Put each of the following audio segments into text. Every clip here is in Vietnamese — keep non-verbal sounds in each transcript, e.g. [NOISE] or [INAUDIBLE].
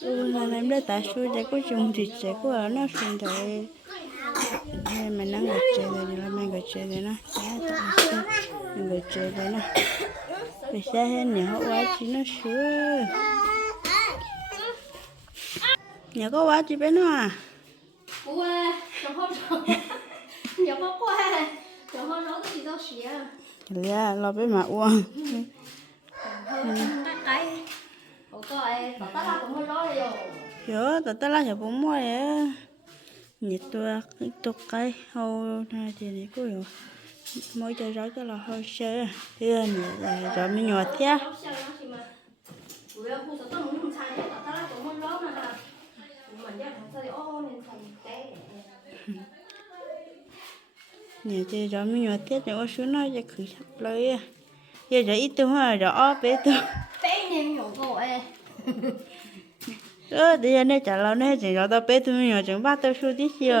ừ là làm để ta suy để có chung thì sẽ có nó sinh thôi nên mình đang gật chơi rồi là mình gật chơi rồi nó? Tại mình gật chơi rồi nó. Vì sao hết nhớ quá chỉ nó sửa nhớ có quá chỉ biết nó à? Ủa, chẳng [LAUGHS] có chẳng có qua chẳng có nói cái gì đâu xỉa là lo biết mà uống Yo, tata la ya pon mo ya. Ni tu tu kai hau na ti ni ku yo. Mo cho rõ cho là hơi sơ. Thì ni là rồi mình nhỏ thia. Không sao nó thì mà Ủa, cô sợ tôi muốn xài nhé, bảo ta là cũng hơi nói mà là Mình chắc không sao thì ô nên thành té Ni thì rồi nhỏ thia thì có số nó จะ khử sắp lời. Giờ rồi ít ha rồi ó bé tu. Ơ đi này trả lâu này chỉ rồi tao bé mình nhỏ chẳng bắt tao số tí xíu.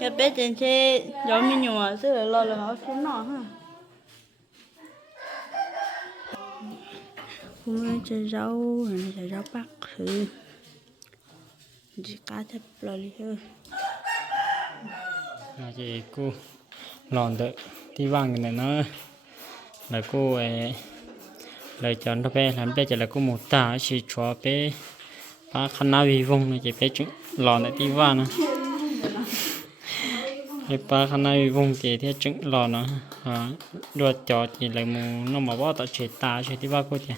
Giờ bé trên xe rồi mình nhỏ sẽ là lo là họ số nó ha. Hôm chơi rau, rồi chơi rau bắc thử. Chỉ cá thịt lò đi thôi. là chị cô lòn đợi đi vàng cái này nó là cô ấy lời chọn đó bé, làm bé chỉ là cô một tả, chỉ cho bé ba khăn áo vì vùng này, chỉ bé chúng lò lại đi vào nó thì ba khăn áo vì vùng thì thế chúng lò nó à ờ, đua cho chỉ lại mù, nó mà bỏ tao chỉ tả, chỉ đi vào cô thì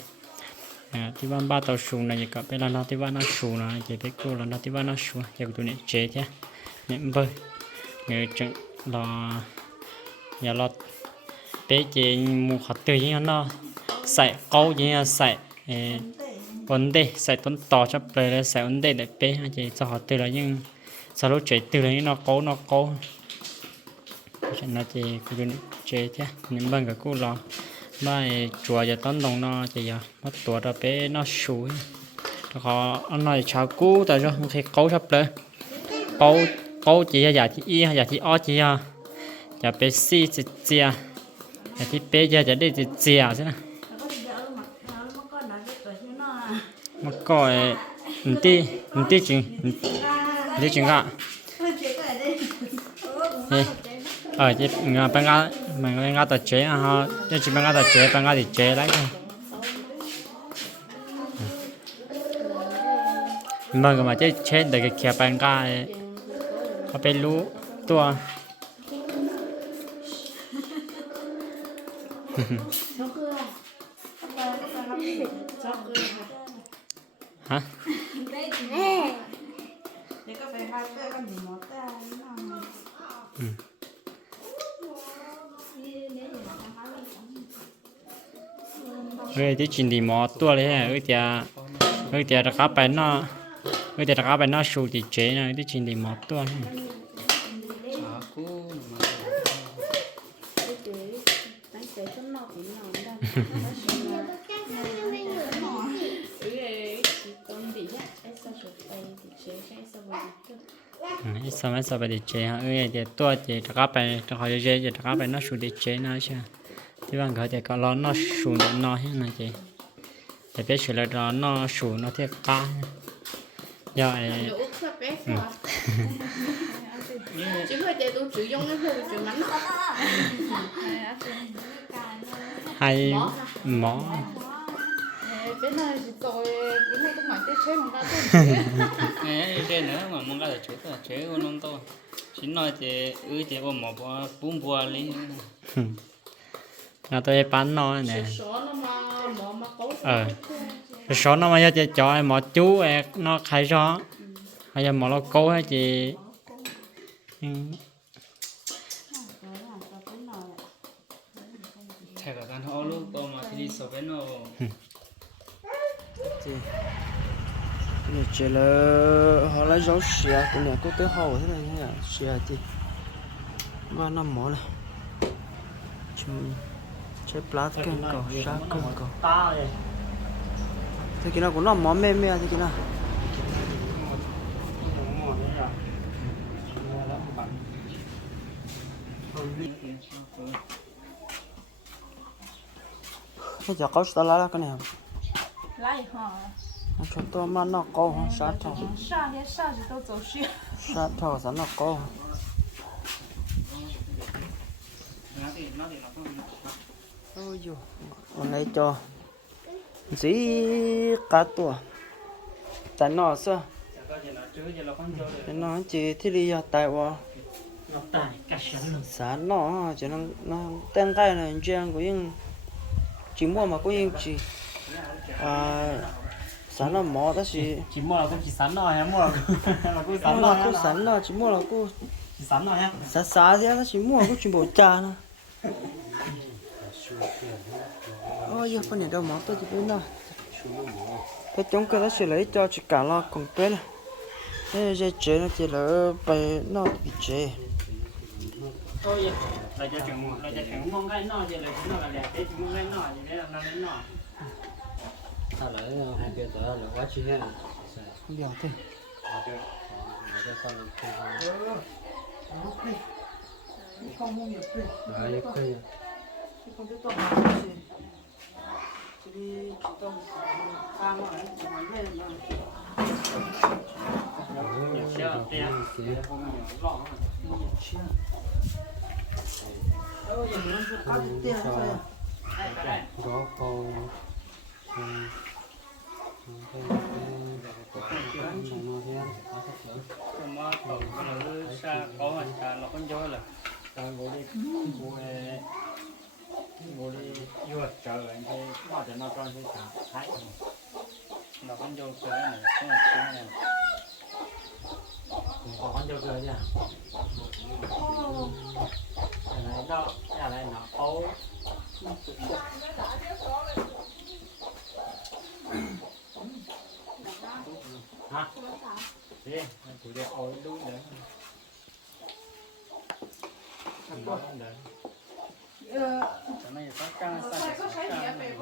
à đi vào ba tao xuống này, chỉ có bé là nó đi vào nó xuống nó chỉ bé cô là nó đi vào nó xuống giờ tụi này chế thế nên bơi. Người chúng lò, nhà lọt bé chị mua hạt tươi như nó, xài câu gì là xài ờ, vấn đề xài tuấn to cho bé là xài vấn đề để bé anh chị, cho hạt tươi là nhưng sau lúc chạy tươi là nó cố nó cố cho nó chị cứ dùng chế chứ những bằng cái cú lo mà chùa giờ tấn đồng nó, chị giờ mất tuổi rồi bé nó sủi. Khó nó nói chào cú tại sao không thể câu sắp lên. Cố cố chị giờ dạ chị y giờ dạ chị o chị giờ giờ bé si, chị chị chỉ chia giả thì bé giờ giả đây chỉ chia thế nào mà coi đi đi chừng đi chừng cả ờ chỉ ngà bên ngà mình bên ngà tập chế à ha chỉ chỉ bên ngà tập chế bên ngà thì chế đấy mà cái mà chế chế để cái kia bên ngà เขาไปรู้ตัว ฮะ Để có phải hai cái con gì mót ta nó. เฮ้ยที่จินดีหมอตัวเลยฮะเอ้ยเดี๋ยวเอ้ยเดี๋ยว Cháu cưa Cháu cưa Hả? Ừ. ơi thì chỉ đi mò tua lấy à ơi thì ơi thì đã cá bè nó ơi thì đã cá bè nó sụt thì chế này thì chỉ đi mò tua ไอ้สมัยสบายดีเจฮะเอ้ยเดี๋ยวตัวเจจะก้าไปจะคอเจะจะก้าไปนอสูดีเจนะใช่ที่บ้านเขาจะก็ร้อนนอสูดนอให้นะเจแต่เป็นเฉลยร้อนนอสูนอเทียก้าย่อยอืม chứ hơi chạy tôi sử dụng cái khu chuyển hay. Mỏ cái này chỉ tôi cái này cũng mãi tết chơi không ra tôi này chơi nữa mà mong ra là chơi là chơi của nông tôi. Chỉ nói thì ư thì bọn mỏ bọn bún bò lý. Là tôi bán nó nè. Ờ. số nó mà cho cho em mỏ chú nó khai cho, hay là mỏ nó cố hay chị Ừ, Thầy cả căn họ lúc nó. Chỉ là họ lấy dấu xìa của nhà cô tới hậu thế này nhỉ xìa thì ba năm mỏ này chúng chế plat cái cầu sa cái cầu thế kia nó cũng nó mỏ mê mê thế kia nào bây giờ có sao lá cái này lại hả? Chúng tôi mà nó có sát thầu sát thầu sao nó có ôi dù hôm nay cho. Gì cá tua tại nó sao? Nó chỉ thì đi tại vào nó tại cả sản nó chỉ nó nó tên cái là chuyện của những chỉ mua mà có những chỉ à nó mỏ đó chỉ [LAUGHS] chỉ mua là cũng chỉ sẵn rồi hay mua là cũng sẵn rồi là có sáng nó chỉ mua là có chỉ sẵn rồi ha. sáng thì nó chỉ mua có chuyện bộ cha nó ôi giờ phần này đâu mỏ tôi chỉ biết nó cái chống cái đó sẽ lấy cho chỉ cả lo cùng bé này thế giờ chế nó chỉ là bài nó bị chế thôi là cho chuyện là cho chuyện mong cái nó thì là nó là đẹp đấy chỉ mong cái nó thì đấy là nó đến nó. Ta lại không biết đó là quá chi hết. Không thế. Cái con không không hiểu thế đấy như khơi không biết tôi làm gì chỉ đi chỉ tôi khang mà ấy chỉ muốn thế mà nhiều chưa? Thế không nhiều lọ chưa? Đâu giờ mình chưa? có tiền thôi à đó con mà tổ nó xa có mà xa nó không cho là ngồi đi ngồi ngồi đi vừa chờ anh thế mà cho nó cho cái cả thái nó không cho cái này không là cái này có con cho cười nha cái này đó cái này nó ấu hả đi anh chủ đề ấu đúng đấy Đó, đấy. Cái này có căng sao để có căng này. Đây,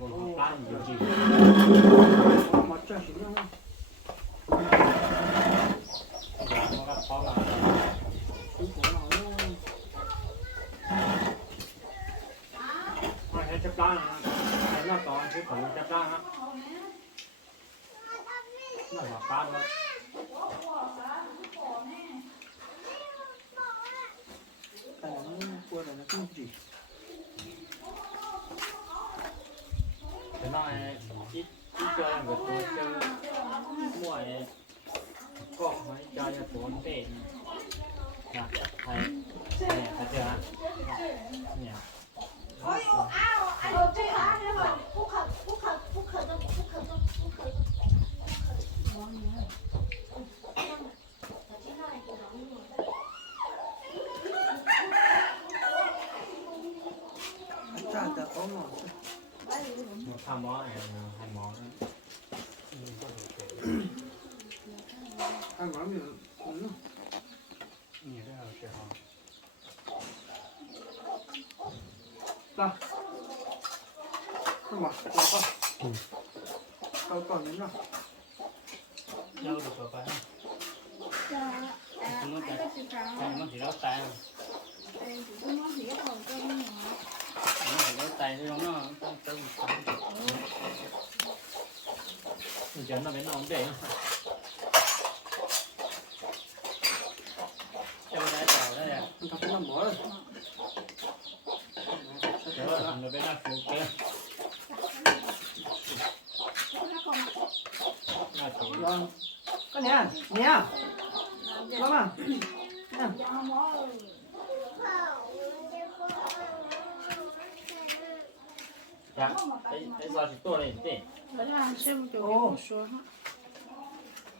còn có ba nhiều gì. mà cho cho bốn tiền nè thầy nè thấy chưa nè ทำมอสอะไรนะทำมอส ra không mà qua qua tao toàn đến nào. Đâu được rồi phải không? Nó chỉ nó chỉ đốt tay. Nó chỉ đốt tay chứ không nó nó tự mình chấn nó bên nó không để cho cái đá đó nè. Mình thật 那不要了。那手呢？那捏，捏。怎么了？哎，哎，啥是多嘞？对。那啥是多嘞？哦。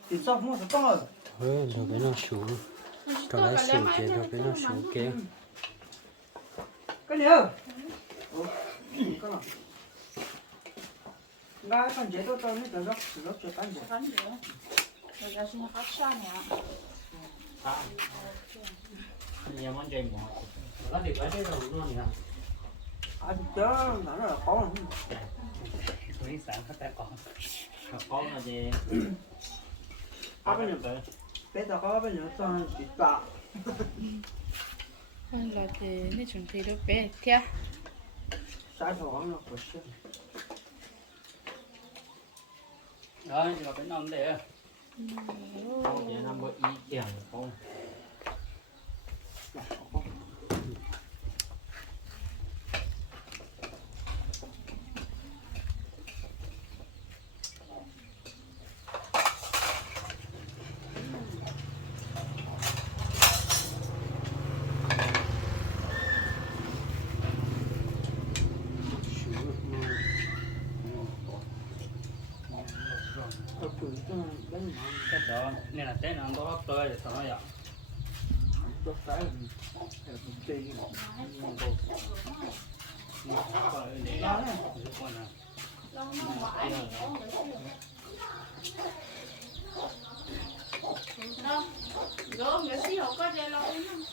你找么是多？找别人修，找来修，借他别人修，借。哥牛。 xuống 两 kia 百 rồi cái nó xuống kia Con nè. Ủa, con nào? Nga con chế tôi cho nó được gấp, được gấp cho con chế. 反正我要是好善良。 à nhà món chơi mỏ nó thì phải cái đầu nó nhỉ À, thì chớ, nó là khó lắm. quý sản các bạn còn có là gì À, bây giờ, bây giờ có bây giờ cho nó chỉ tạ. là thì nói chung thì nó bé thiệt Sai số nó có sức đó thì là cái nón để không thì nó mới ý tiền không de tamaño. Đó, gom cái xíu có dây lâu lắm.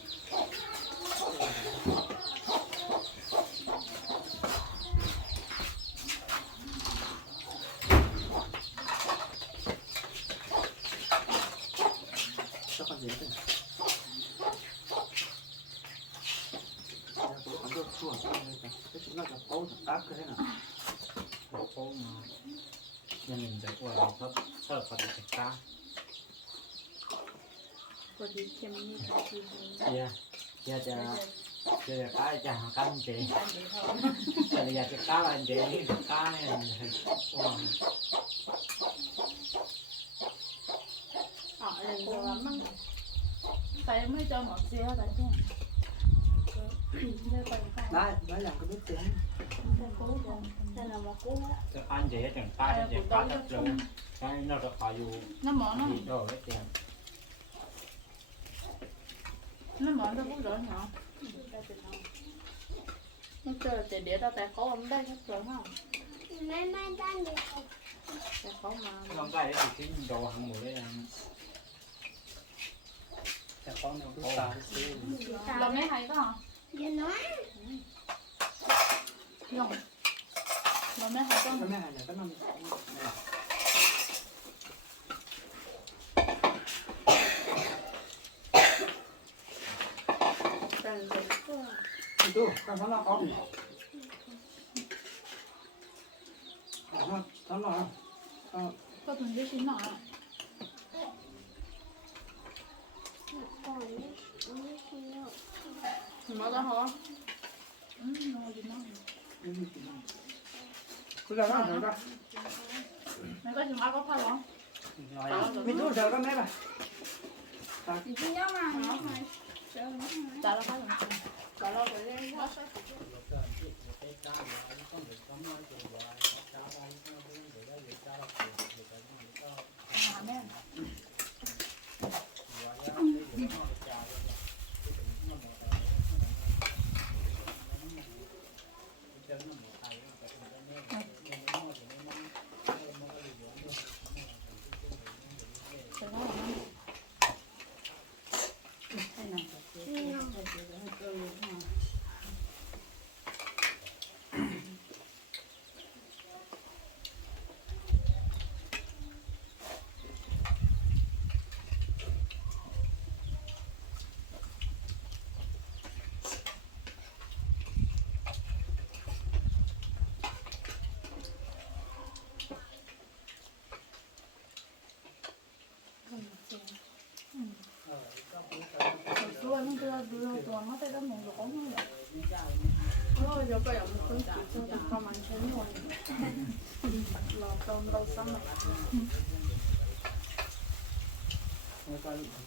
ยังเห็นใจกว่าครับเชิดปฏิกิริาพอดีเข้มนี่พอดีเฮียเฮียจะเฮียจะกล้จะหากันเจแต่อยากจะกล้าอันเจนี่กล้าเนี่ยอ้อ๋อเรื่องว่ามั้นไปไม่เจอหมอเสียแต่เนี่ยได้ไปได้ไอย่งก็ไม่เจ๊ อันเจ็ดอย่างใต้เจ็ดพันจะเจอใช่เราจะอยู่น้ำหมอน้ำ ดีโจ้ไม่เตียง nó mở ra cũng rồi nhỏ nó chơi อเตี้าเดียว tài khổ ล mà องได้ไอ้โดนหังหมูได้แต่เขาเนี่ยกสาวอเราไม่ให้ก็เดี๋น้อย 要，慢慢喊，慢慢喊，呢。好。好，等等啊，啊。快准备去拿啊！不好，我没要。什么的好？嗯，我去拿。 คุณจะว่าเหมืกันไม่ก็ถึงว่าก็พอหรอมีตู้เดียวก็ไม่ไป่ะจริงๆยังมาจ้าแล้วก็ถึงจ้าแล้วก็เรื่อยๆ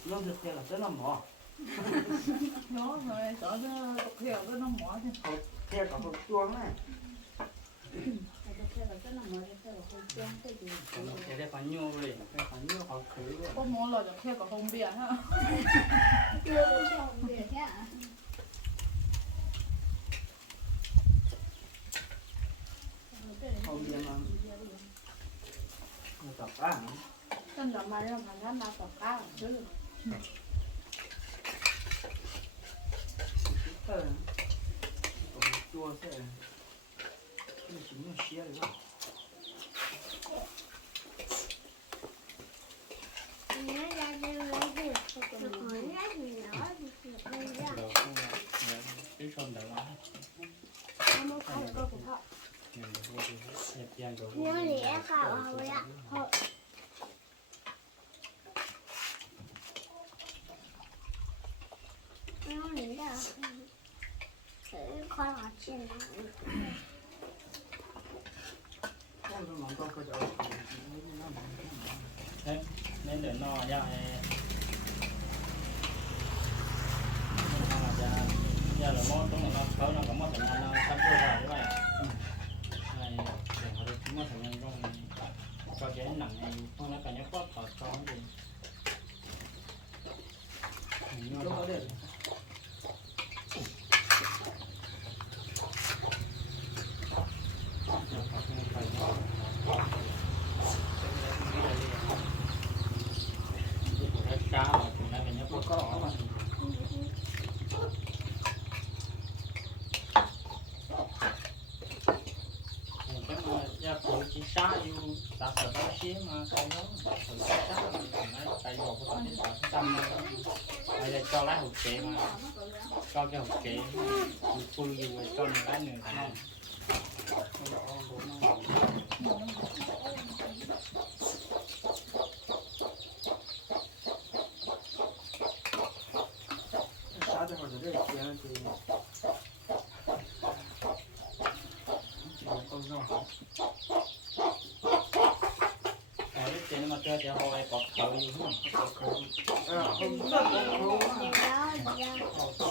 nó được tiền là rất là mỏ nó rồi chỗ nó theo cái nó mỏ thì theo cả một chuông này 我摸了就开个方便哈好远吗那咋办那老妈让他俺妈说啊就是嗯。多少岁了你们歇着 nên để nó ra ก็จะเก๋มัคุยอยู่ไว้ต้นละหนึ่งข้างช้าจะพอจะได้เสียงจริงต้นนอกแต่เจ๊นมาเจอจะเอยปอกเขาอยู่ห้อง เออ Hãy subscribe cho kênh Ghiền Mì Gõ Để không bỏ lỡ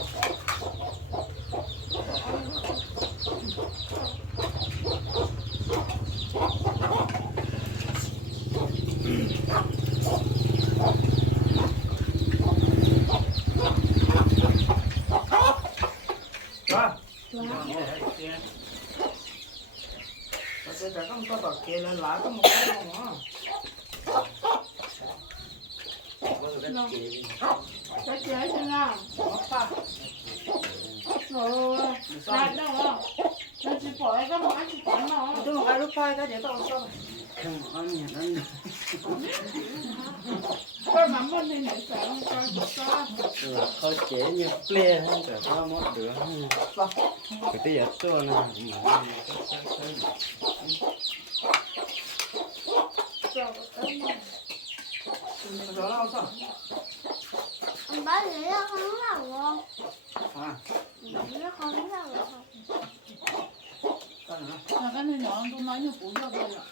lúc phai cái gì tao sao? không ăn nhà ăn tôi mắm bên này phải không coi một con là khó chế như ple hơn cả có một đứa cái tí giờ tôi là Đó là sao? ông bác nghĩ là không làm không À, nghĩ là không 나가는 양도 많이 보자고요.